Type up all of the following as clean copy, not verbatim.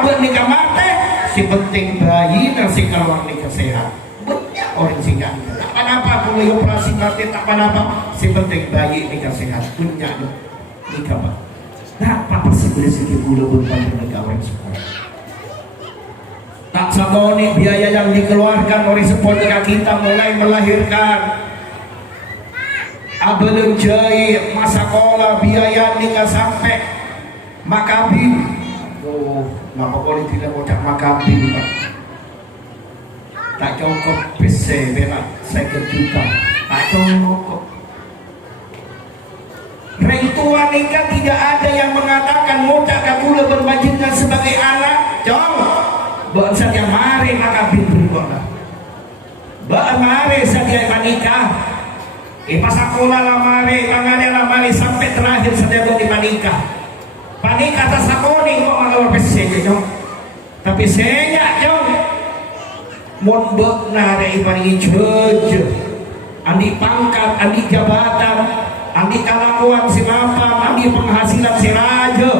abah nikah mati, si penting bayi nasi keluar nikah sehat. Banyak orang singgah tak apa-apa kalau operasi mati tak apa-apa, si penting bayi nikah sehat. Punya nikah pak. Nah apa sih boleh sedikit bulu berpanjang negara orang sekolah. Tak saboni biaya yang dikeluarkan oleh sepuluh kita mulai melahirkan. Abelum jahit masa sekolah biaya nikah sampai Makabi. Oh, kenapa boleh tidak ucap Makabi pak? Tak cukup PC bela 1 juta. Tak cukup. Orang tua nikah tidak ada yang mengatakan ngucap kakula berbajingan sebagai anak. Jom. Buat saja mari Makabi berikutlah. Buat mari saja nikah. Pas sekolah lamari, tangannya lamari sampai terakhir saja di panikah. Panikah atas sakoni kok malah pesenya jong. Tapi saya jong. Mon benar ibani jujur. Andi pangkat, andi jabatan, andi kelakuan si mapam, andi penghasilan si raja.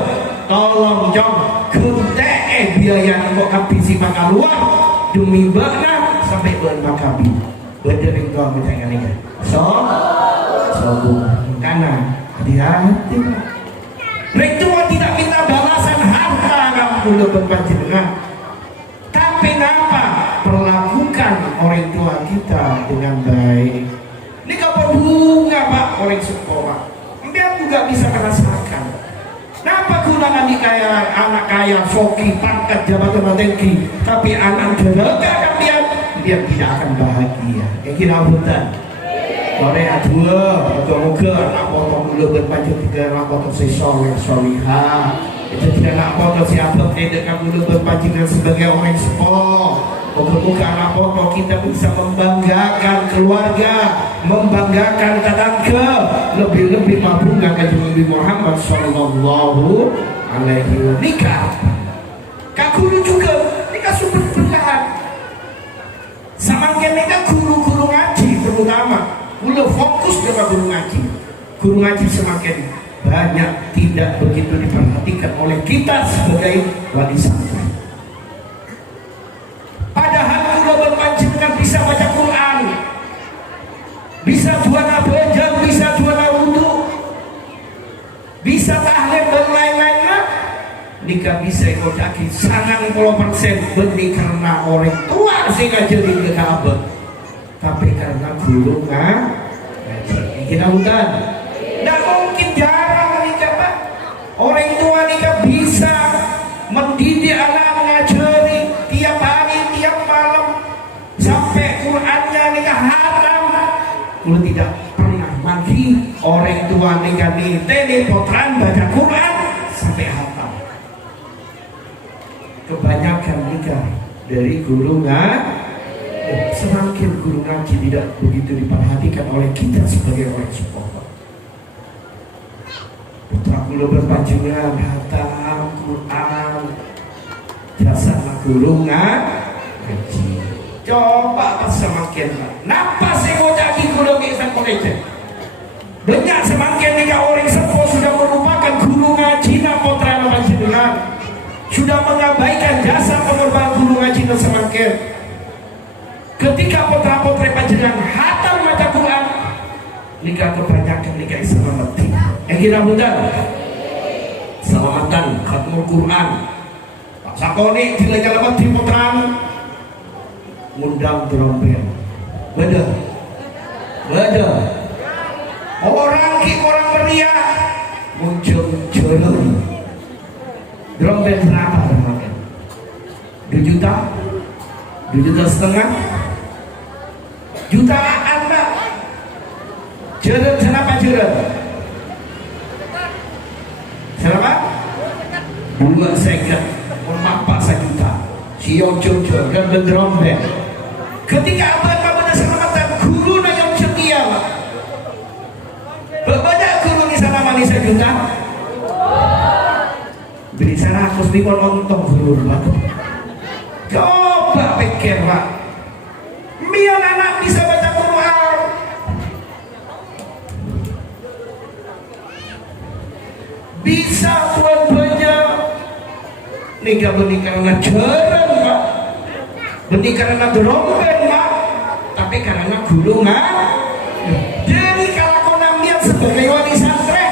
Tolong jong, kente biaya kok kapi si makaluar demi benar sampai bulan Makabi. Berdering kau macam ini. Sobu karena hati-hati. Orang tua tidak minta balasan harta kamu berpanjangan, tapi apa perlakukan orang tua kita dengan baik. Ini kapan bunga pak orang sekolah, dia juga bisa merasakan. Kenapa gunanya di kaya anak kaya foki pangkat jabatan tinggi, tapi anak deraka dia tidak akan bahagia. Yang kira hutan. Korea dua, moga-moga anak potong dulu berpacu 3 anak potong si solihah. Itu tidak anak potong siapa tidak kamu dulu berpacu sebagai orang sekolah. Moga-moga anak potong kita bisa membanggakan keluarga, membanggakan tetangga, lebih-lebih membanggakan Nabi Muhammad Sallallahu Alaihi Wasallam. Nikah, kakulu juga nikah super berkahan. Semakin nikah guru-guru ngaji terutama. Udah fokus dengan guru ngaji. Guru ngaji semakin banyak tidak begitu diperhatikan oleh kita sebagai wali santri. Padahal udah berpancingan bisa baca Quran, bisa juara bejang, bisa juara wudhu, bisa tahlil dan lain-lainnya. Nikah bisa ikut lagi 90% benih karena orang tua sih ngajarin ke abad. Tapi karena guru ngaji kita hutan tidak mungkin jarang nikah pak. Orang tua nikah bisa mendidik anak ngajari tiap hari tiap malam sampai Qurannya nikah hatam. Kalau tidak pernah lagi orang tua nikah nih potran baca Quran sampai hatam. Kebanyakan nikah dari guru ngaji. Semakin guru ngaji tidak begitu diperhatikan oleh kita sebagai orang sekolah. Putra guru berpanjangan hatam Quran, jasa guru ngaji. Coba pas semakin napa sih mau jadi guru bisa kolej? Banyak semakin nikah orang sepuh sudah merupakan guru ngaji na putra panjangan, sudah mengabaikan jasa pengorbanan guru ngaji na semakin. Ketika putra-putri panjenengan hatam baca Quran, nikah kebanyakan nikah selamatan. Yang kira benar, selamatan khatmul Quran. Pak Sakoni tidak lebat di putran, ngundang trompet. Beda. Orang meriah, muncul jalan. Trompet berapa berapa? 2 juta, 2,5 juta. Jutaan mbak. Jeren kenapa jeren? Kenapa? 2 seket Memapak 1 juta. Siang jujur dan bergerombel. Ketika abang selamatan guru na yang ceria mbak. Banyak guru di sana manis 1 juta. Beri 100 ribu lontong guru mbak. Coba pikir pak. Biar anak bisa baca Quran. Bisa tuan banyak Nika benih karena jaran Pak, benih karena geromben Pak, tapi karena gulungan. Jadi kalau kau namanya sebagai wali santri,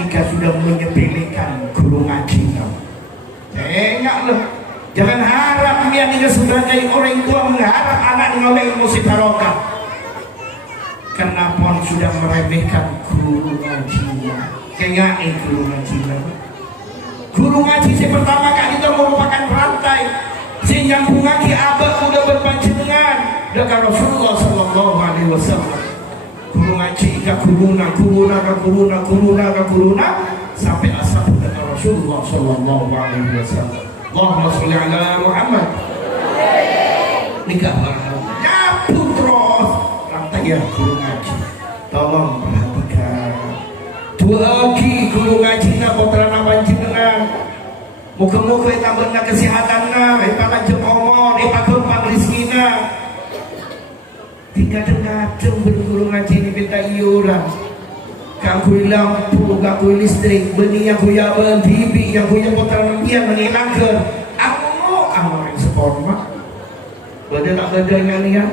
Nika sudah menyepelekan guru ngaji kamu. Enggak loh, jangan harap dia Nika sebagai orang tua mengharap anak ngoleh musik barokah, karena pun sudah meremehkan guru ngajinya. Kayaknya guru ngajinya. Guru ngaji yang pertama kali itu merupakan rantai sing nyambung ngaji abah udah berpanjenengan dengan Rasulullah Sallallahu Alaihi Wasallam. Guru ngaji ke guruna sampai asal dengan Rasulullah Sallallahu Alaihi Wasallam. Allahumma sholli ala Muhammad. Nikah nyambung terus rantai ya guru ngaji. Tolong perhatikan. Dua lagi guru ngaji na putrana panjenengan. Muga-muga tambahna kesehatanna, panjang umur, pagempang rezekina. Kadang-kadang guru ngaji ini minta iuran. Kanggo lampu, kanggo listrik, beni yang kuya TV, yang kuya putrana dia menghilangkan. Amo yang sepon mak. Bade tak bedanya nih ya.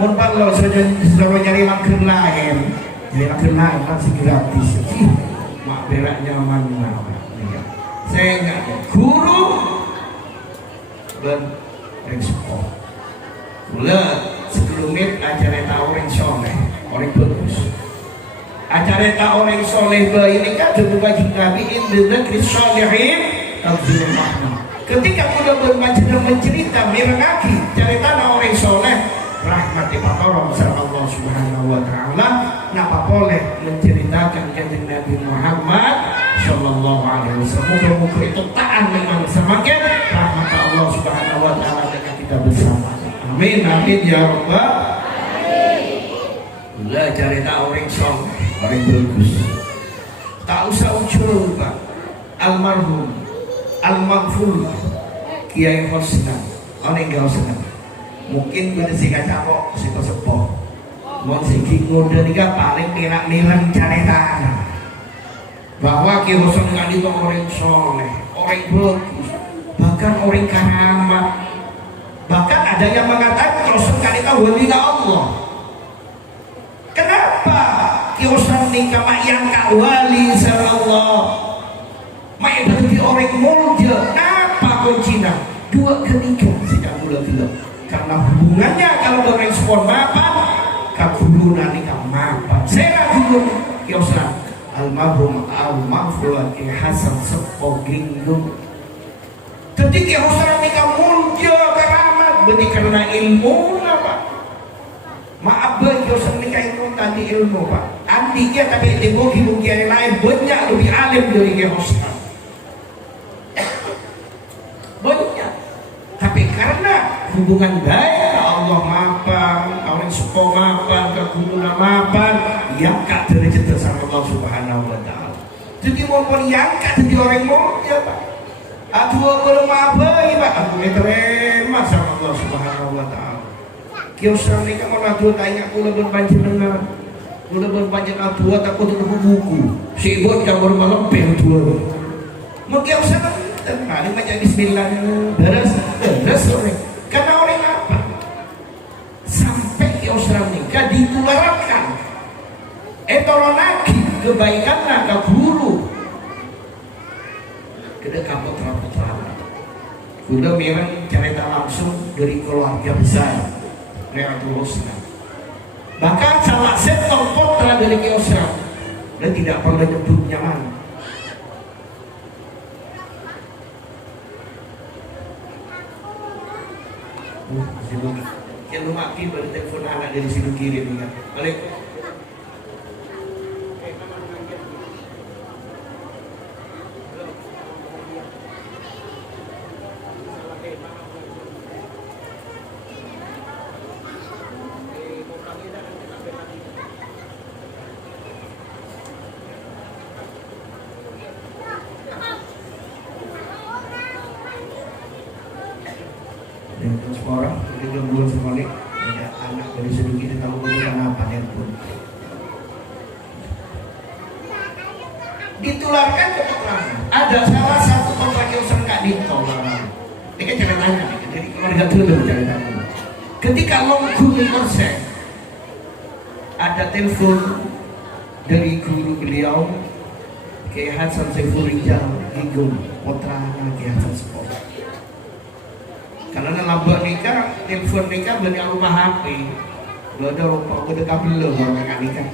Mun kalau saja nyari langkah lain. Dia kena masih gratis sih, mak beraknya mana? Saya nggak guru berespon. Mula sebelumnya acara tahu orang soleh, orang bagus. Acara tahu orang soleh ini kan juga Nabi Indra Kristolehin Abdullah. Ketika udah bermacam mencerita mirengaki cerita orang soleh. Rahmati pakorom sama Allah Subhanahu Wa Taala. Napa boleh menceritakan kanjeng Nabi Muhammad Sallallahu Alaihi Wasallam. Muka itu taat memang semakin rahmat Allah Subhanahu Wa Taala dengan kita bersama. Amin amin ya Rabbal. Lah cerita orang soleh, orang bagus. Tak usah ucul Pak. Almarhum, almarhum Kiai Hosna, orang yang senang. Mungkin pada si kacau si sepuh, mau si ngoda juga paling mirak cerita bahwa Kiai Hosna Ngali itu orang soleh, orang bagus, bahkan orang karamat. Bahkan ada yang mengatakan Hosna Ngali itu wali Allah. Kenapa Kiai Hosna nikah mak yang kak wali sama Allah, mak itu orang mulja? Kenapa kuncinya? Dua ketiga si kamu bilang. Karena hubungannya kalau berespon mapan kaguru nanti mapan. Saya guru Kiosna almarhum almarhum Ki Hasan Sepo Gringgum. Jadi Kiosna nikah mulia keramat benih karena ilmu apa? Maaf Kiosna nikah ilmu tadi ilmu Pak. Andinya tapi ilmu yang lain banyak lebih alim dari Kiosna. Banyak. Tapi karena hubungan baik Allah mapan, orang suko mapan, keguna mapan, yang kak derajat sama Allah Subhanahu Wa Taala. Jadi mau yang kak jadi orang mau ya Pak. Aduh belum apa ya Pak, aku terima sama Allah Subhanahu Wa Taala. Kiosra ni kamu aduh tanya aku lebih panjenengan, lebih panjenengan dua takut untuk buku. Si ibu campur malam dua. Mungkin usah Mari baca bismillah beres sore. Karena orang apa? Sampai ke Australia nikah ditularkan. Tolong lagi kebaikan ke guru. Kita kamu putra. Kuda memang cerita langsung dari keluarga besar. Reatul Husna. Bahkan salah satu putra dari Australia dan tidak pernah nyebut nyaman. Yang lumaki baru telepon anak dari sini kiri nih balik. Orang jadi gangguan sekolah ada anak dari sedikit kita tahu kenapa dia pun ditularkan ke putranya. Ada salah satu putra Kiai Kak Dito ini kan ceritanya dari keluarga dulu ceritanya. Ketika longkung konser ada telepon dari guru beliau Kiai Hasan Saiful Rijal Gigum putra Kiai Hasan Sepol. Karena lambak nikah, telepon nikah beliau rumah HP. Ada lupa udah kabel loh kalau nikah.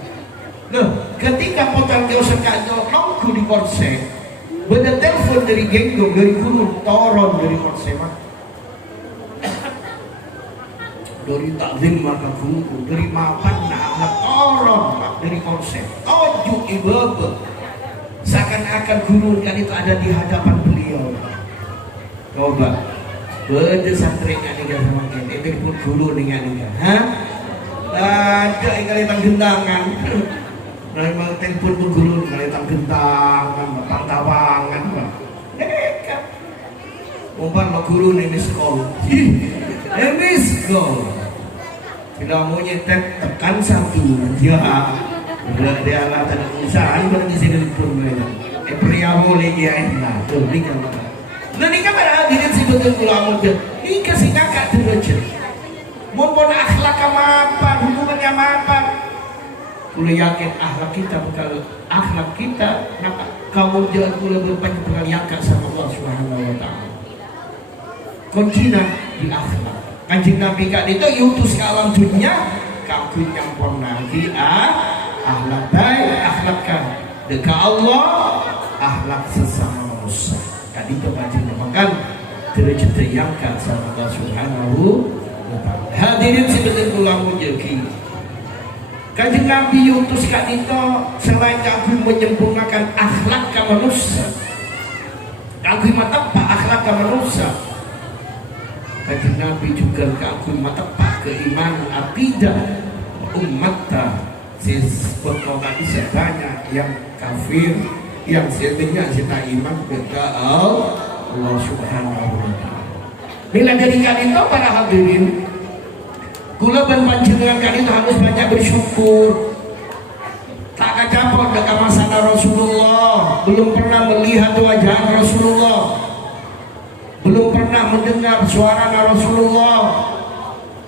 Loh, ketika potong jauh sekado longku di konser, beda telepon dari Gigum dari guru toron dari konser mah. Dari taklim maka guru dari mapan nak toron dari konser. Ojuk ibu seakan-akan guru kan itu ada di hadapan beliau. Coba beda santrinya nih sama kita, itu pun guru dengan nih, hah? Ada yang kalian gendangan, memang telepon pun guru kalian gendangan, batang tawangan, mereka, umpan lo guru nih sekolah, ini sekolah, tidak mau nyetek tekan satu, ya. Udah dia alat ada usaha, baru di sini pun mereka. Pria boleh dia enak, tuh nikah. Nah nikah pada hadirin si betul ulama je, nikah si kakak derajat. Mumpun akhlak apa, hubungannya apa? Kulo yakin akhlak kita bakal akhlak kita, kenapa? Kamu jangan kulo berbanyak bakal yakin sama Allah Subhanahu Wa Taala. Kuncinya di akhlak. Kanjeng Nabi kak itu yutus ke alam dunia, kamu nyampur lagi akhlak baik, akhlakkan dekat Allah, akhlak sesama manusia. Tadi terbaca makan derajat terangkat sama Allah Subhanahu wa Ta'ala. Hadirin sebentar ulama jeki. Kanjeng Nabi utus kat itu selain kagum menyempurnakan akhlak ke manusia, kagum tepat akhlak ke manusia. Kanjeng Nabi juga kagum tepat keimanan akidah umatnya. Sebab tadi banyak yang kafir, yang sebenarnya kita iman kepada Allah Subhanahu Wa Taala. Bila dari itu para hadirin, kula dan panjenengan itu harus banyak bersyukur. Tak kacapot dekat masa Rasulullah, belum pernah melihat wajah Rasulullah, belum pernah mendengar suara Rasulullah.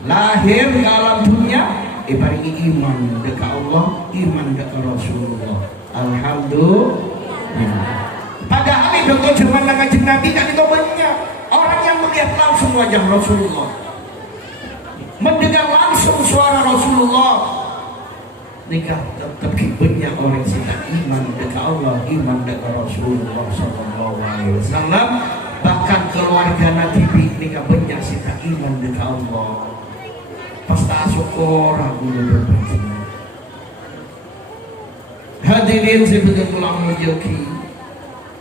Lahir ke alam dunia, ibaringi iman dekat Allah, iman dekat Rasulullah. Alhamdulillah. Padahal itu zaman Kanjeng Nabi kan itu banyak orang yang melihat langsung wajah Rasulullah, mendengar langsung suara Rasulullah. Nikah tetap banyak orang yang iman dekat Allah, iman dekat Rasulullah Sallallahu Alaihi Wasallam. Bahkan keluarga Nabi nikah banyak yang iman dekat Allah. Pasta syukur aku berbagi. Hadirin sebentar ulama joki.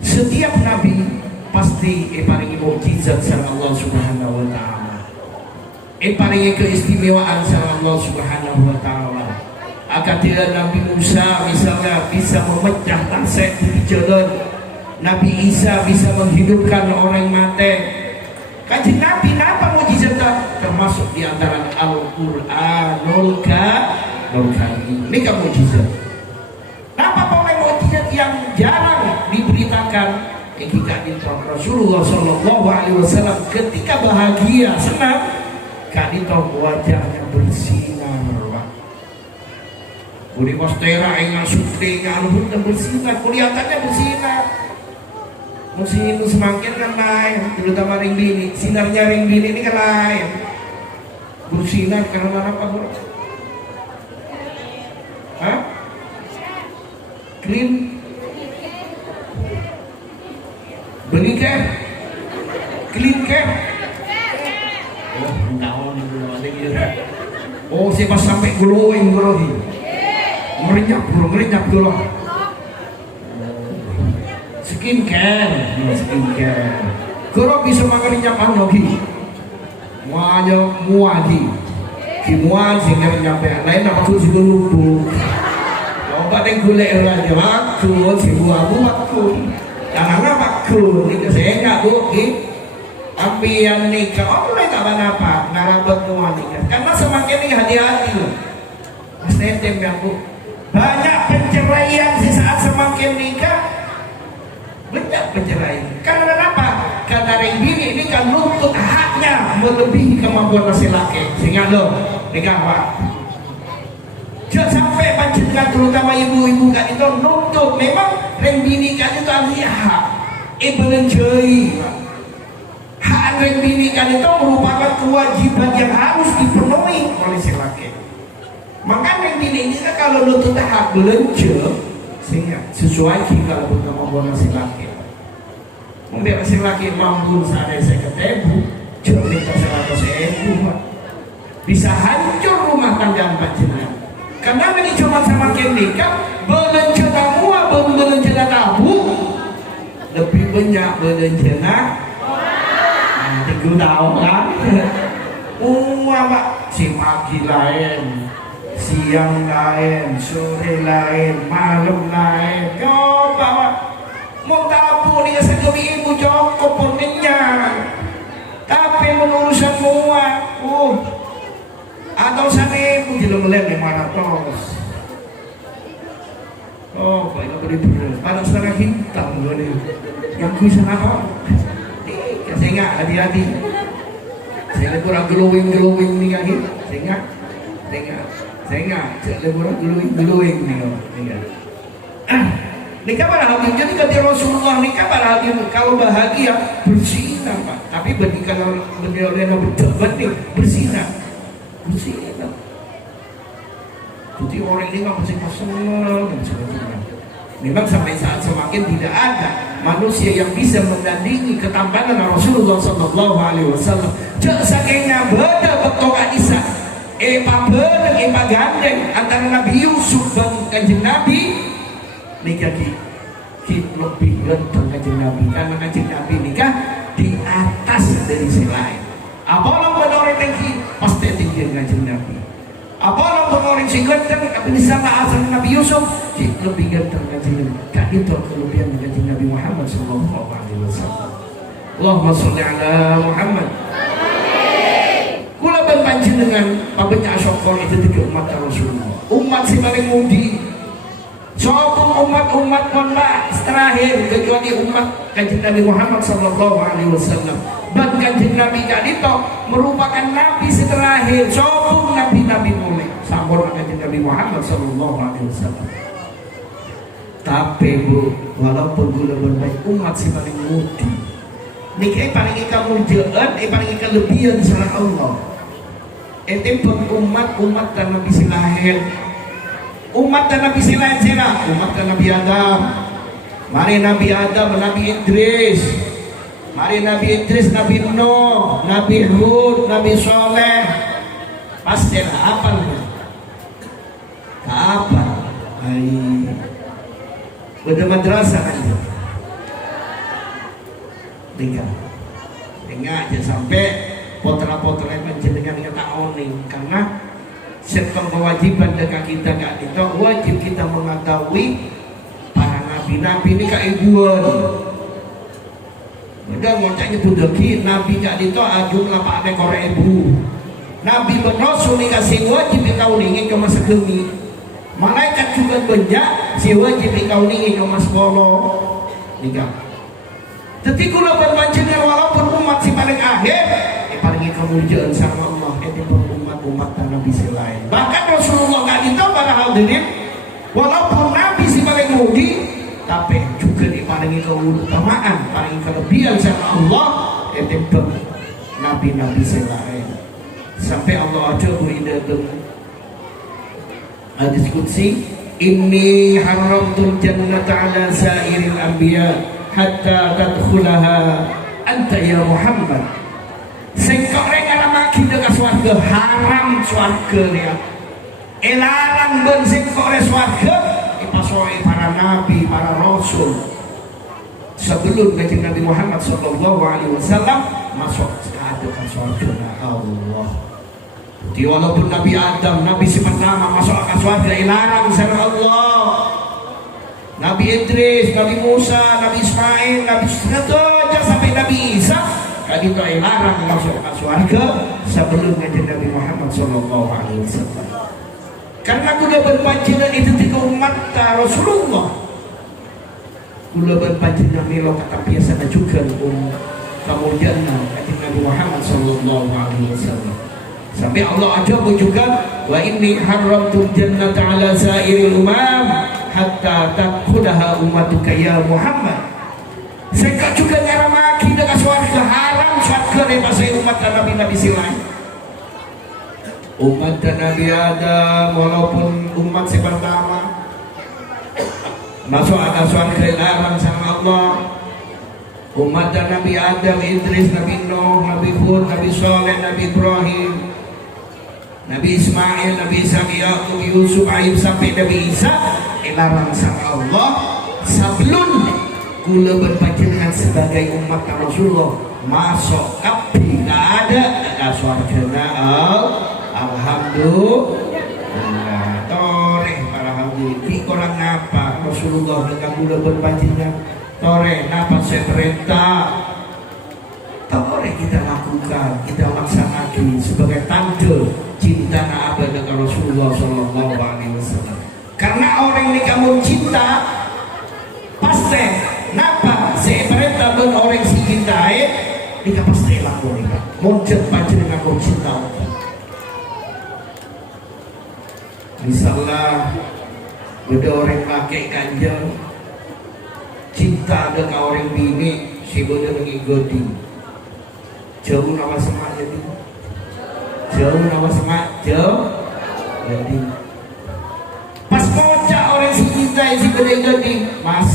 Setiap nabi pasti paringi mukjizat sama Allah Subhanahu Wa Taala. Paringi keistimewaan sama Allah Subhanahu Wa Taala. Akatilah Nabi Musa misalnya bisa memecah tasek di jalan. Nabi Isa bisa menghidupkan orang mati. Kanjeng Nabi napa mukjizatnya? Termasuk di antara Al-Qur'anul Karim. Ini kan mukjizat. Napa paling mukjizat yang jarang diberitakan? Ketika Rasulullah Sallallahu Alaihi Wasallam ketika bahagia senang, kadito wajahnya bersinar. Budi kostera enggak sutri enggak bersinar, kelihatannya bersinar. Musim itu semakin kan lain, terutama ring bini, sinarnya ring bini ini kan lain. Bersinar karena apa bro? Hah? Clean? Beli care? Clean care? Oh, tahun belum ada gitu. Oh, siapa sampai glowing glowing? Merenyap bro. Skincare. Kalau bisa makan nyaman lagi, muaji, kimuan sehingga nyampe lain apa tuh sih lupa. Kalau pada gulai lagi waktu, si buah waktu, jangan waktu, ini saya nggak bukti. Ambian nikah, oh boleh tak apa, ngarabat semua nikah. Karena semakin nih hati-hati loh. Mas Netem yang bu, banyak penceraian di saat semakin nikah. Banyak penceraian. Karena apa? Karena naring bini ini kan nuntut haknya melebihi kemampuan laki-laki. Sehingga lo nikah Pak, jangan sampai panjenengan terutama ibu-ibu kan itu nuntut memang ring bini kan itu ahli hak belenjai. Hak ring bini kan itu merupakan kewajiban yang harus dipenuhi oleh si laki. Maka ring bini ini kan kalau nuntut hak belanja sehingga sesuai kalau bukan kemampuan si laki. Mungkin si laki mampu seadanya saya ketemu jangan minta 100.000 bisa hancur rumah tangga panjenengan. Karena ini cuma sama nikah belanja kamu belanja tabu lebih banyak belanja nanti gue tahu kan Pak, si pagi lain, siang lain, sore lain, malam lain. Coba Pak, mau tabu nih segini ibu cukup purninya, tapi menurut semua atau sana ibu tidak melihat di mana tos. Oh, kok ini beri-beri pada setengah hitam gue nih yang bisa apa? Sehingga hati-hati sehingga kurang glowing nih kan sehingga kurang glowing nih nikah pada hati. Jadi kata Rasulullah nikah pada hati kalau bahagia bersinar Pak, tapi kalau beliau berdebat nih bersinar. Jadi orang ini nggak masih senang dan sebagainya. Memang sampai saat semakin tidak ada manusia yang bisa menandingi ketampanan Rasulullah Sallallahu Alaihi Wasallam. Jangan sakitnya beda betul Isa. Epa gandeng antara Nabi Yusuf dan kanjeng Nabi. Nikah kita lebih ganteng kanjeng Nabi karena kanjeng Nabi nikah di atas dari si lain. Apa orang orang tinggi pasti tinggi kanjeng Nabi. Apa orang sing ganteng tapi sama asal Nabi Yusuf lebih ganteng kanjeng Nabi. Kan itu kelebihan kanjeng Nabi Muhammad sallallahu alaihi wasallam. Allahumma sholli ala Muhammad. Kula ben panjenengan pabenya syukur itu tiga umat Rasulullah. Umat si paling mudi. Sopun umat kondak terakhir kecuali umat kanjeng Nabi Muhammad sallallahu alaihi wasallam. Dan kanjeng Nabi kadito merupakan nabi terakhir. Sopun nabi-nabi mulai sampun kanjeng Nabi Muhammad sallallahu alaihi wasallam. Tapi Bu, walaupun gula berbaik umat si paling mudi. Niki paling kamujaan, paling kelebihan sareng Allah. Umat dan Nabi silahir. Umat dan Nabi silahir sila. Umat dan Nabi Adam. Mari Nabi Adam, Nabi Idris. Mari Nabi Idris, Nabi Nuh, Nabi Hud, Nabi Soleh. Pastilah apa nih? Apa? Udah madrasah kan? Dengar aja sampai potra-potra menjenengan kata oning karena serta kewajiban dekat kita kak itu wajib kita mengetahui para nabi ini kaibuan. Udah ngocaknya budaki nabi kak itu jumlah pak ekor ibu. Nabi Rasul dikasih wajib dikauningi cuma segemi. Malaikat juga banyak si wajib dikauningi cuma 10. Nikah. Jadi kalau berpanjangnya walaupun umat si paling akhir, paling kemuliaan sama Allah itu umat dan Nabi si lain. Bahkan Rasulullah kan itu para hadirin, walaupun Nabi si paling mudi, tapi juga diparingi keutamaan, paling kelebihan sama Allah itu Nabi si lain. Sampai Allah aja beridah dengan hadis qudsi, inni haramtul jannata ala sairil anbiya hatta tadkhulaha anta ya Muhammad. Sing kok rek alamaki dekat swarga haram swarga dia. Elarang ben sing kok rek swarga ipasoi para nabi, para rasul. Sebelum kanjeng Nabi Muhammad sallallahu alaihi wasallam masuk ke swarga Allah. Jadi walaupun Nabi Adam, Nabi si pertama masuk ke swarga elarang sama Allah. Nabi Idris, Nabi Musa, Nabi Ismail, Nabi Suraja sampai Nabi Isa kali itu larang masuk ke surga sebelum kanjeng Nabi Muhammad sallallahu alaihi wasallam. Karena kuda berpanjangan itu tiga umat Rasulullah. Kuda berpanjangan milo kata biasa juga kemudian Nabi Muhammad sallallahu alaihi wasallam. Sampai Allah aja juga wa inni haramtu jannata ala sairil umam hatta tadkhulaha ummatuka ya Muhammad. Saya juga nyaramaki dengan swarga haram swarga dari pasai umat dan nabi-nabi silai. Umat dan Nabi Adam walaupun umat si pertama masuk ada swarga larang sama Allah. Umat dan Nabi Adam, Idris, Nabi Nuh, Nabi Hud, Nabi Saleh, Nabi Ibrahim, Nabi Ismail, Nabi Ishaq, Yaqub, Yusuf, Ayub sampai Nabi Isa dilarang sama Allah sebelum kula berpanjenengan sebagai umat Rasulullah masuk kabeh gak ada surga. Alhamdulillah. Toreh para hadirin orang apa Rasulullah dengan kula berpanjenengan toreh napa saya perintah toreh kita lakukan, kita laksanakan sebagai tanda cinta Nabi dengan Rasulullah Sallallahu Alaihi Wasallam. Karena orang ini kamu cinta pasti napa saya perintah ben orang si cintai dia pasti lakukan. Muncul panjenengan kau cinta. Misalnya ada orang pakai kanjeng cinta dengan orang bini si bodoh mengikuti jauh nama semak jadi jauh nama semak jauh jadi pas kocak orang si cinta si bodoh mas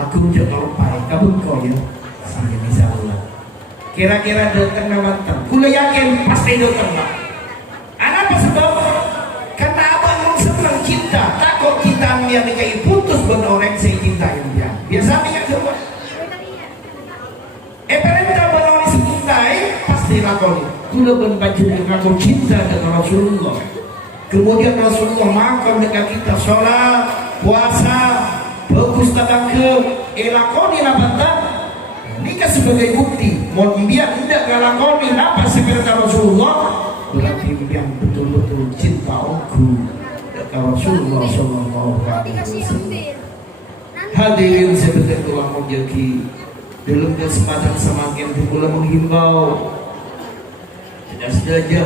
lagu jatuh lepai kamu kau ya sampai bisa ulang kira-kira datang nama ter kula yakin pasti datang lah apa sebab karena abang mau senang cinta takut cinta yang dikai putus ben orang si cinta yang dia biasanya nggak coba perintah ben orang si cintai pasti lakoni kula ben panjenengan ngaku cinta dengan Rasulullah kemudian Rasulullah makan dekat kita sholat puasa bagus tadang ke lakoni nabatan nikah sebagai bukti mau biar tidak ngalakoni napa seperti Rasulullah berarti yang betul-betul cinta aku dekat Rasulullah Sallallahu Alaihi Wasallam. Hadirin sebagai tuan menjadi dalam kesempatan semakin dimulai menghimbau tidak saja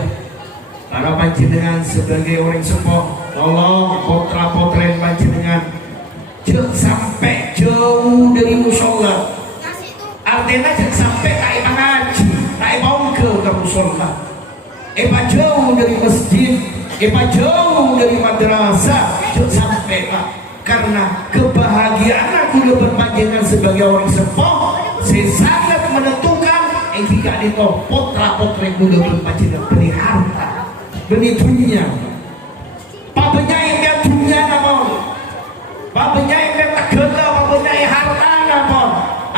para panjenengan sebagai orang sepuh tolong potra-potra panjenengan jangan sampai jauh dari musola. Artinya jangan sampai tak ngaji, tak mau ke musola. Jauh dari masjid, jauh dari madrasah, jangan sampai pak. Karena kebahagiaan aku berpanjangan sebagai orang sepuh, saya sangat menentukan. Jika di potra-potra kuda berpanjangan beri harta, beri dunia. Papanya yang dia dunia namun, papanya yang dia tegela, papanya yang harta namun.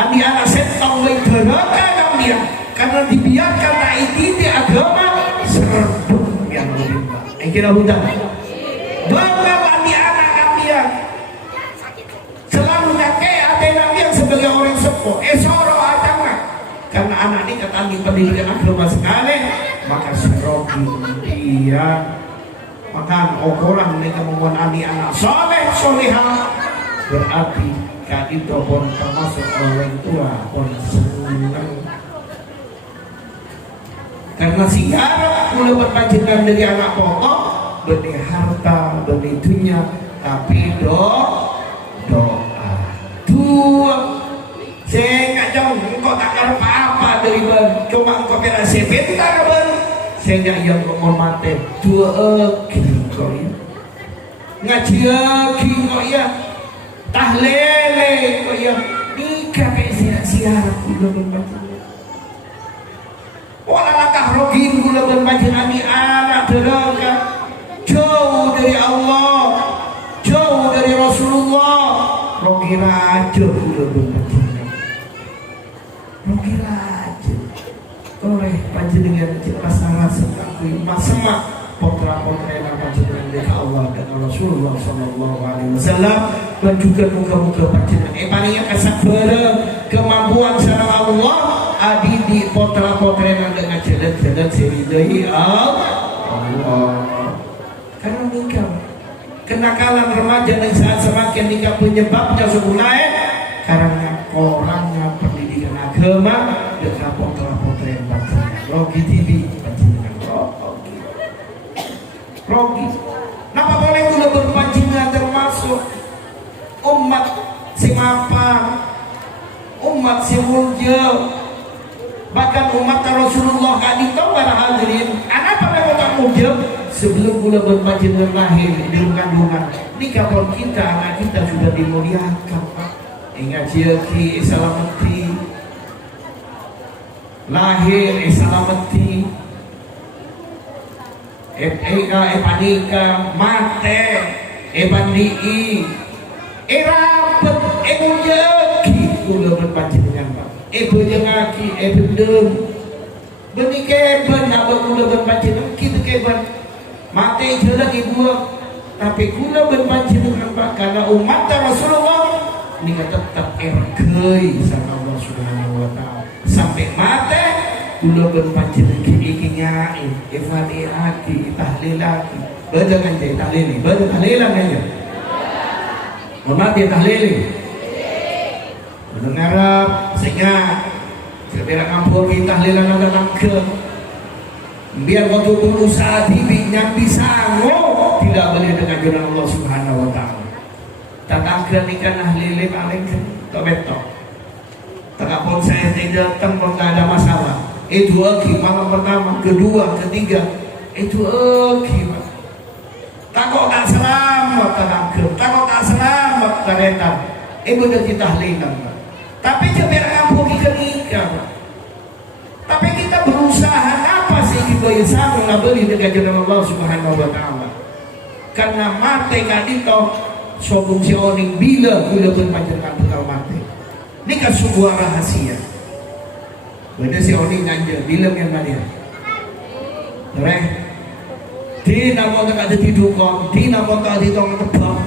Adi anak setong berderaka kami karena dibiarkan tak ikuti agama serbu yang lebih baik. Kira hutan. Bakal adi anak kami selalu nyake ade nabi yang sebagai orang sepuh. Esoro adama karena anak ini ketangi pendidikan agama sekali maka serogi dia maka ukuran mereka membuat anak soleh solehah berarti itu pun termasuk orang tua pun senang karena siapa mulai berpanjangan dari anak pokok benih harta benih dunia tapi doa dua saya nggak jauh engkau tak ada apa-apa dari ben cuma engkau pernah sebentar ben saya nggak yang mau mati dua kau ya ngaji lagi kau ya tahlele kok ya nikah kayak siar kula berpanjenengan wala lakah rogin kula berpanjenengan ni anak deraka jauh dari Allah jauh dari Rasulullah rogi raja kula berpanjenengan rogi raja oleh panjenengan jelas rasa aku semak potra-potra yang panjenengan dari Allah dan Rasulullah Sallallahu Alaihi Wasallam dan juga muka-muka panjenengan paling kesabaran kemampuan sama Allah adi di potra-potra yang dengan jalan-jalan seridai Allah karena nikah kenakalan remaja dan saat semakin nikah penyebabnya sebulan karena kurangnya pendidikan agama kemak dekat foto-foto yang panjenengan Rogi TV panjenengan Rogi. Napa boleh kula berpanjenengan termasuk umat sing mapan, umat sing mulya, bahkan umat Rasulullah kadito para hadirin. Anak pada umat mulya sebelum kula berpanjenengan lahir di kandungan nikah pun kita, anak kita sudah dimuliakan. Ingat jeki salamati lahir salamati panika mate bandii rapet mujaki kula berpanjenengan Pak bejengaki bendem benih keben apa kula berpanjenengan kita keben mate jelek ibu tapi kula berpanjenengan Pak karena umat Rasulullah ini tetap ergei sama Allah Subhanahu wa taala sampai mate kula berpanjenengan iki nyai ifadihati tahlilati badangan jadi tahlili badan tahlilan aja hormat ya tahlili mendengar sehingga sebera kampung kita tahlilan ada tangke biar waktu berusaha tibinya bisa tidak boleh dengan jalan Allah Subhanahu wa taala tatangke nikah tahlili paling betok tak pun saya tidak datang pun tak ada masalah itu malam pertama, kedua, ketiga itu takut tak selamat takut tak selamat kereta benar kita tahlilan tapi biar kampung kita nikah tapi kita berusaha apa sih kita yang sama beli dengan jalan Allah Subhanahu wa taala karena mate kadito sobung si oning bila berpanjangan bekal mate ini kan sebuah rahasia. Beda si Oni nganja bilang yang mana? Tereh. Di nama tak ada tidukon, di nama tak ada tong tebak.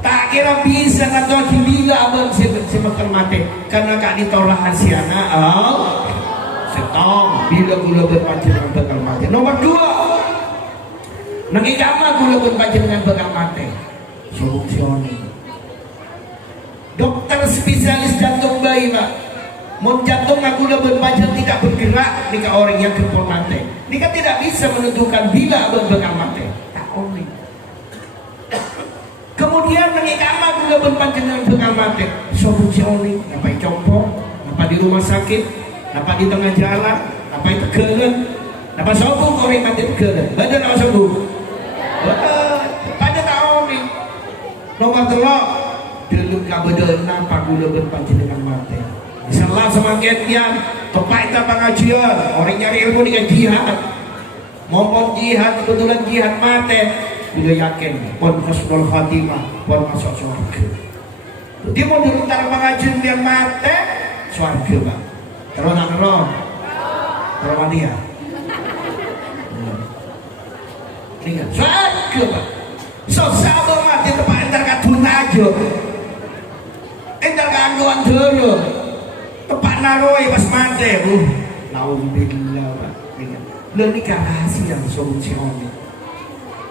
Tak kira bisa kata bila abang si makan mati karena kak di tong rahasia setong bila gula berpanjangan bakal mati. Nomor 2 nang ikama gula berpanjangan bakal mati. Sobuk si Oni. Dokter spesialis jantung bayi Pak. Mau jantung aku udah berpanjang tidak bergerak nikah orang yang kepon mati nikah tidak bisa menentukan bila bakal mati tak only kemudian nikah aku udah berpanjang bakal mati sobuk si only ngapain compok ngapa di rumah sakit ngapa di tengah jalan ngapa itu tegelen ngapa sobuk orang mati tegelen badan apa sobuk pada tak only nomor 3 dulu gak bener nampak gula berpanjang mati Salah semakin yang tepat kita pengajian orang nyari ilmu dengan jihad mohon jihad kebetulan jihad mati bila yakin pun husnul khatimah pun masuk surga dia mau dirutar pengajian yang mati surga Pak terus terus mati ya ingat surga Pak so sabar mati tempat entar kadun aja entar gangguan dulu tepat naroi pas mati naudzubillah Pak lo nikah rahasia solusi ini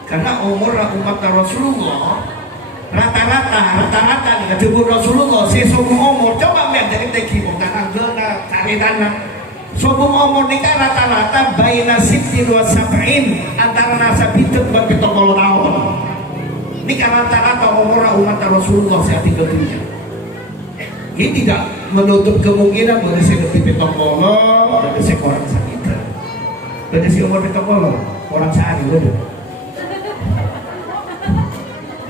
karena umur umat Rasulullah rata-rata nikah debut Rasulullah sesungguh umur coba lihat dari teki tanah gena cari tanah sebelum umur nikah rata-rata baina sittin wa sab'in antara nasa hidup dan 70 tahun nikah rata-rata umur umat Rasulullah saat itu ini tidak menutup kemungkinan boleh saya lebih petokolo dan saya orang sakit pada si umur petokolo orang sehari udah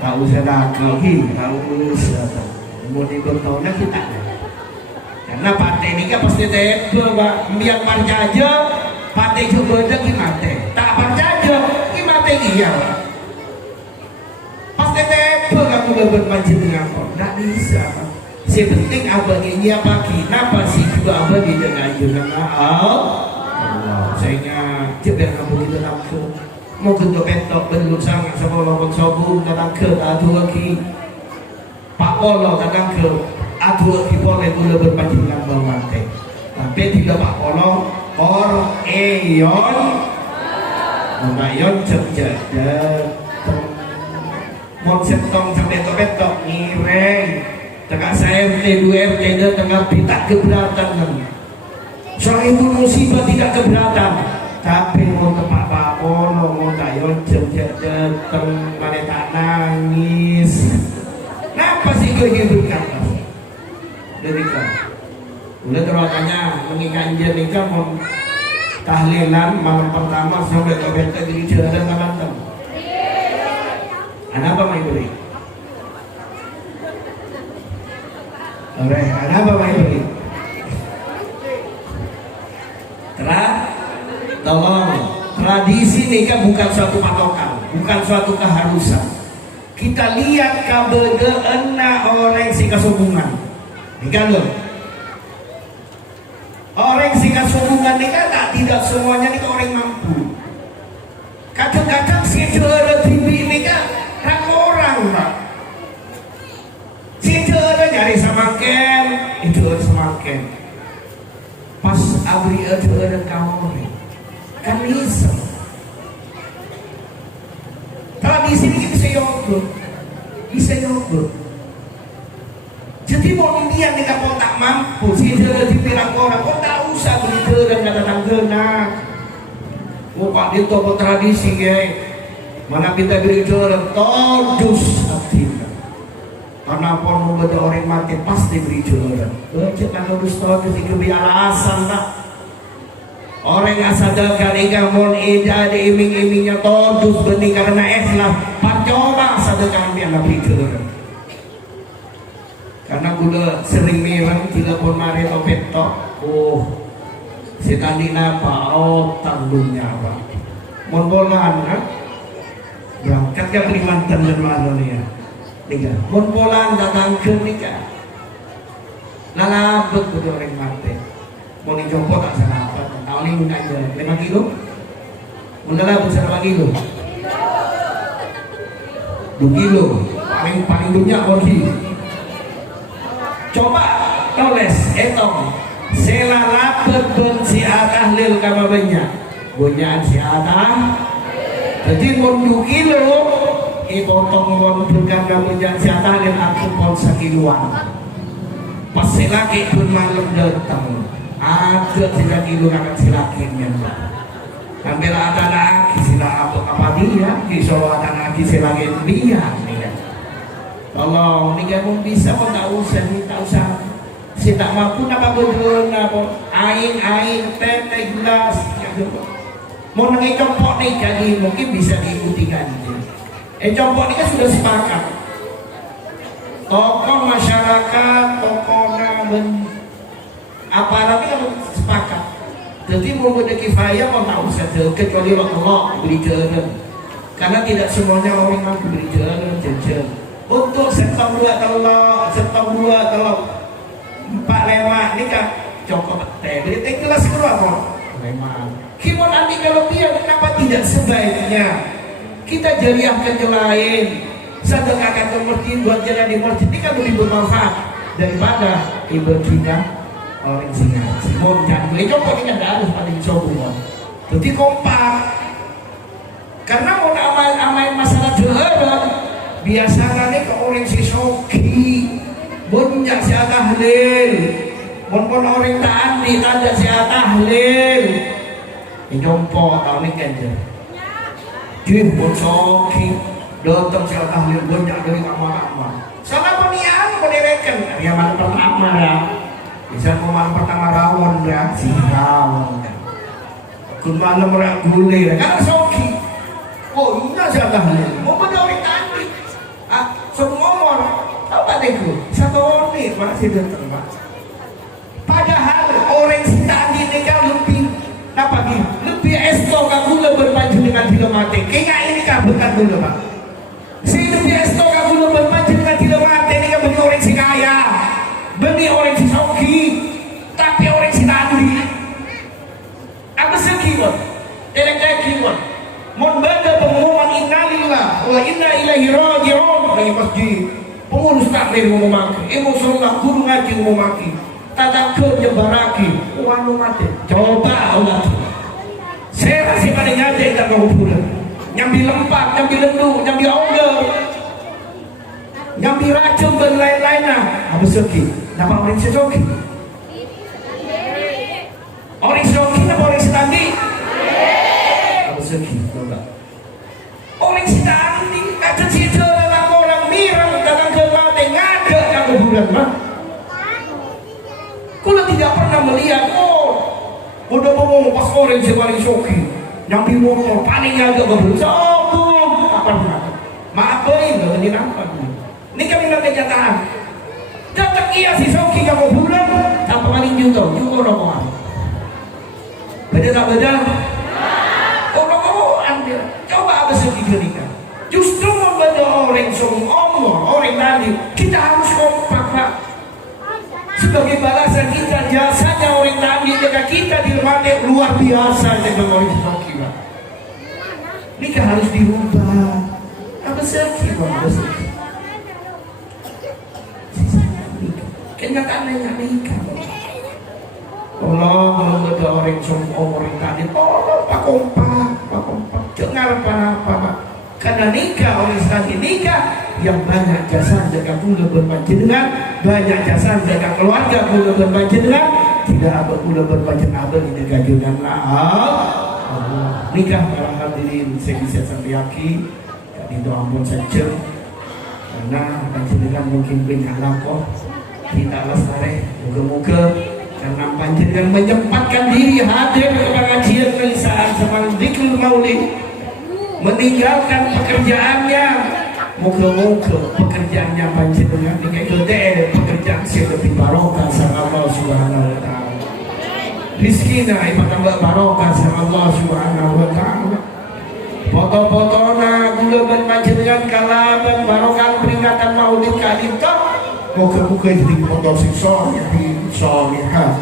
tak usah lagi tak usah umur di tahunnya kita karena partai ini kan pasti tebel Pak biar partai aja partai juga ada gimana tak partai aja gimana iya pasti tebel kamu gak berpanjang dengan kok tak bisa sepenting abangnya pagi napa sih juga abang di dengan Allah sehingga jebel kamu kita langsung mau kendo petok belum sangat sama lobang sobung kadang ke adu lagi Pak Polo kadang ke adu lagi boleh gula berpanjangan bawah teh tapi tidak Pak Polo Yon cerjada mau setong sampai petok ngireng tengah saya RT 2 RT tengah pita keberatan Sohibul musibah tidak keberatan, tapi mau tepak pakono mau tayo jeteng mana tak nangis. Napa sih gue hidup kata? Dari kau, udah terutamanya mengikat nikah mau tahlilan malam pertama sampai ke bete diri jalan teman-teman. Ada apa mai beri? Ada apa mai beri? Tolong, tradisi nikah bukan suatu patokan, bukan suatu keharusan. Kita lihat kabedena orang si kasubungan nikah loh. Orang si kasubungan nikah tak tidak semuanya nikah orang mampu. Kadang-kadang si jere tibi nikah rak orang pak. Si jere nyari semakin, itu semakin. Pas abri jere kamu kan bisa. Tradisi ini bisa yogur. Jadi mau dia nikah kau tak mampu, si dia dipirang orang, kau tak usah beli dan kata tanggena. Mau pak dia toko tradisi gay, mana kita beli jalan todus aktif. Karena pun mau beda orang mati pasti beli jalan. Jangan todus itu biar alasan pak. Orang yang sadar ikan mon ida ada iming-imingnya todus benih karena ikhlas. Coba sadarkan biar lebih jalan. Karena gula sering merang tidak pun mari topetok. Oh, si tadi napa? Oh, tanggungnya apa? Mon bolan kan? Berangkat ke Kalimantan dan mana nih ya? Nikah. Mon bolan datang ke nikah. Lalabet betul orang mati. Mau dijemput tak sana apa? Tahun ini minta aja 5 kilo. Mendalam besar 5 kilo. 2 kilo. Paling banyak bagi. Coba toles etong. Sela lapet ben si atah lil kama banyak. Bonyaan si atah. Jadi mon 2 kilo. Potong mon bukan bonyaan si atah lil aku pon 1 kiloan. Pas si laki pun malam datang. Ada sila kilo akan silakinnya ambil ada lagi sila apa dia kisah ada lagi silakin dia nih. Tolong nih kamu bisa kok tak usah nih tak usah si tak mampu apa betul apa aing teh gelas mau nengi compok nih jadi mungkin bisa diikuti kan compok ini kan sudah sepakat tokoh masyarakat tokohnya aparatnya kan sepakat. Jadi mau ada kifayah kok tak usah kecuali Allah beri jalan. Karena tidak semuanya orang mampu beri jalan. Untuk setong 2 telur, 4 lemak ini kan coklat teh. Beri teh gelas berapa? Lemak. Kimon nanti kalau dia kenapa tidak sebaiknya kita jariahkan yang lain. Sedekahkan ke masjid buat jalan di masjid ini kan lebih bermanfaat daripada ibadah orang singa, mau jangan beli coba ini ada harus paling coba. Jadi kompak. Karena mau amain masalah jalan biasanya nih ke orang si soki, bunyak si atahlil, mon orang tadi tanda si atahlil. Ini jompo tahu nih kan je. Jadi mon soki, datang si atahlil bunyak dari kamar. Salah penian mau direken, ya malam pertama ya. Bisa malam pertama rawon ya, si rawon ya. Kun malam rak gule ya, karena soki. Oh iya saya tahlil, mau berdori tadi. Semua orang, tahu tak deko? 1 menit masih datang pak. Padahal orang si tadi ini kan lebih, apa gitu? Lebih esto gula bermaju dengan tidak mati. Kayaknya ini kan bukan dulu pak. Si lebih esto gula bermaju dengan tidak mati ini kan bagi orang si kaya. Beni orang si soki, tapi orang si tadi. Apa sekiwan? Kiwan. Mon benda pengumuman innalillah wa inna ilaihi raji'un dari masjid. Pengurus takmir ngomongake, emosional guru ngaji ngomongake. Tadakkur nyebarake, wanu mati. Coba Allah. Saya masih pada ngaji tak mau pulang. Nyambi lempak, nyambi lendu, nyambi ogel. Nyambi racun dan lain-lainnya. Apa seki? Napa orang sejoki? Orang Soki apa orang Sitandi? Apa Soki? Orang Sitandi ada situ dalam orang mirang dalam kemate ngadek yang kuburan mah. Kula tidak pernah melihat udah ngomong pas orang si paling Soki yang bingung paling agak kuburan sopung apa pernah maapain loh ini nampak ini kami nanti kenyataan datang iya si Soki yang kuburan apa paling juga rombongan beda tak beda orang coba apa sedikit nikah justru membaca orang semua orang tadi kita harus kompak Pak sebagai balasan kita jasanya orang tadi jika kita dirmati luar biasa dengan orang Soki Pak nikah harus dirubah apa sedikit Pak kenyataannya nikah tolong ada orang semua orang tadi tolong Pak kompak jangan apa-apa Pak karena nikah orang sekali nikah yang banyak jasa jaga kula berpanjenengan banyak jasa jaga keluarga kula berpanjenengan tidak apa kula berpanjenengan ini gajunan Allah nikah para hadirin saya bisa sampaikan itu ampun saja karena panjenengan mungkin punya lakoh kita lestari moga-moga karena panjenengan menyempatkan diri hadir ke pengajian pelisahan sama zikir maulid meninggalkan pekerjaannya moga-moga pekerjaannya panjenengan ini gede pekerjaan yang lebih barokah sama Allah Subhanahu wa taala rizkina ibadah tambah barokah sama Allah Subhanahu wa taala foto-fotona gula dan panjenengan kalaban barokah peringatan maulid kali itu moga-moga jadi foto solihah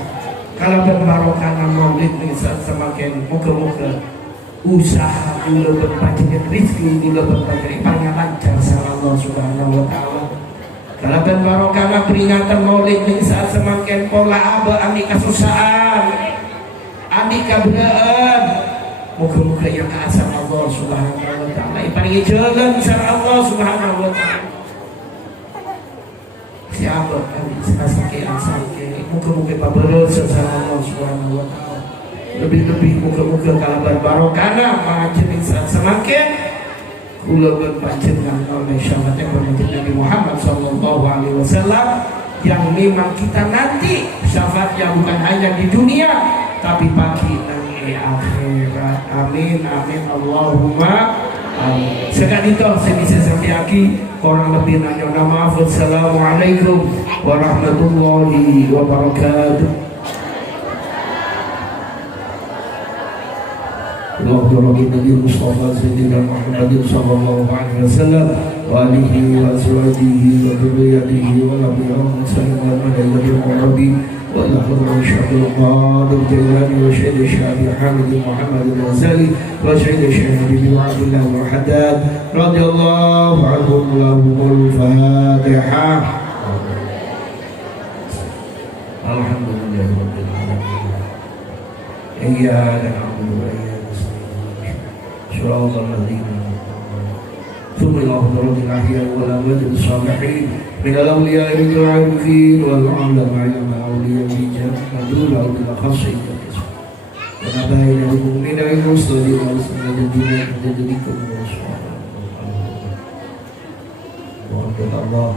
kalaban barokah maulid semakin moga-moga usaha gula berpanjangan rizki gula berpanjangan paling lancar sama Allah Subhanahu wa taala kalaban barokah peringatan maulid ning saat semakin pola aba ani kasusahan ani kabraan moga-moga yang asal Allah Subhanahu wa taala paling jalan sama Allah Subhanahu wa taala siapa kan sakit moga-moga paberes sama Allah Subhanahu wa taala lebih-lebih muka-muka kalaban barokana panjenengan saat semakin kula berpanjenengan oleh syafaat yang bermanjat Nabi Muhammad sallallahu alaihi wasallam yang memang kita nanti syafaatnya bukan hanya di dunia tapi pagi nanti akhirat amin amin Allahumma amin sekali itu saya bisa sampaikan kurang lebih nanya maaf wassalamualaikum warahmatullahi wabarakatuh اللهم النبي المصطفى سيدنا محمد صلى الله عليه وسلم وآله وأزواجه وذريته ونبيهم سلم الملائكة المقربين وإلى حضرة الشيخ القادر الجيلاني وشهيد الشيخ حامد محمد الغزالي وشهيد الشيخ حبيب عبد الله الحداد رضي الله عنهم لهم الفاتحة الحمد لله رب العالمين إياك نعبد وإياك صراط الذين ثم الأفضل الأحياء والأموات الصالحين من الأولياء العارفين والعلماء مع أولياء الرجال ودول أولياء خاصين ونبائل المؤمنين المسلمين والسنة تدريكم والصلاة وعند الله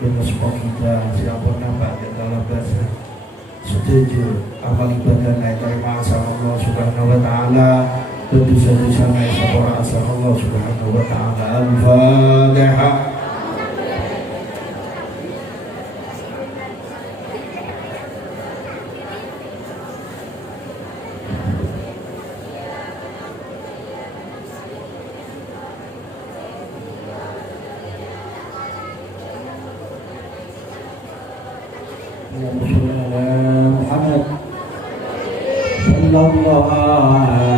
dengan semua kita siapa nampak dan dalam bahasa setuju amal ibadah naik terima asal Allah Subhanahu wa taala dan dosa-dosa naik sabara asal Allah Subhanahu wa taala. Al-Fatihah. Muhammad sallallahu